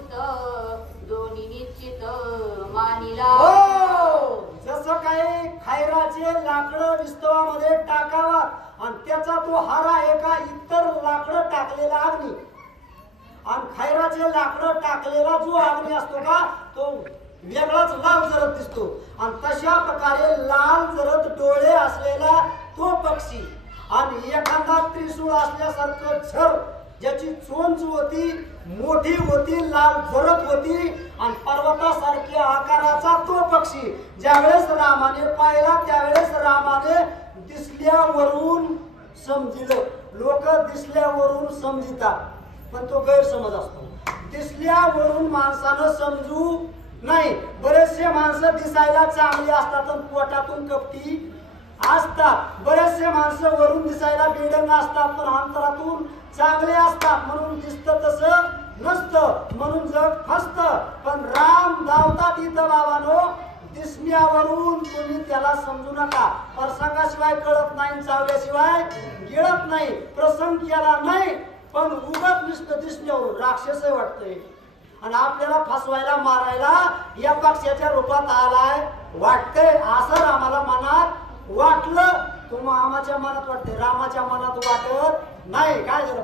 भूत दोन्ही निश्चित मानिला। जसं काही खैराचे लाकडं विस्तवामध्ये टाकावा आणि त्याचा तो हारा एका इतर लाकडं टाकलेला अग्नी आणि खैराचे लाकडं टाकलेला जो अग्नी असतो का तो वेगळाच लाल जरत दिसतो आणि तशा प्रकारे लाल जरत डोळे असलेला तो पक्षी आणि एखादा त्रिशूळ असल्यासारखं छर ज्याची चोंच होती मोठी होती लाल जरत होती आणि पर्वतासारख्या आकाराचा तो पक्षी ज्यावेळेस रामाने पाहिला त्यावेळेस रामाने दिसल्यावरून समजिलं। लोक दिसल्यावरून समजितात पण तो गैरसमज असतो। दिसल्यावरून माणसानं समजू नाही। बरेचसे माणसं दिसायला चांगली असतात पण पोटातून कपटी असतात। बरेचसे माणसं वरून दिसायला बेढंग असतात पण अंतरातून चांगले असतात। म्हणून दिसतं तसं नसतं म्हणून जग फसतं। पण राम धावतात इथं बाबानो दिसण्यावरून तुम्ही त्याला समजू नका। प्रसंगाशिवाय कळत नाही चावल्याशिवाय गिळत नाही। प्रसंग केला नाही पण उगत नुसतं दिसण्यावरून राक्षस वाटतंय आणि आपल्याला फसवायला मारायला या पक्षाच्या रूपात आलाय वाटतंय असं रामाला मनात वाटलं। तो मामाच्या मनात वाटते रामाच्या मनात वाटत नाही। काय झालं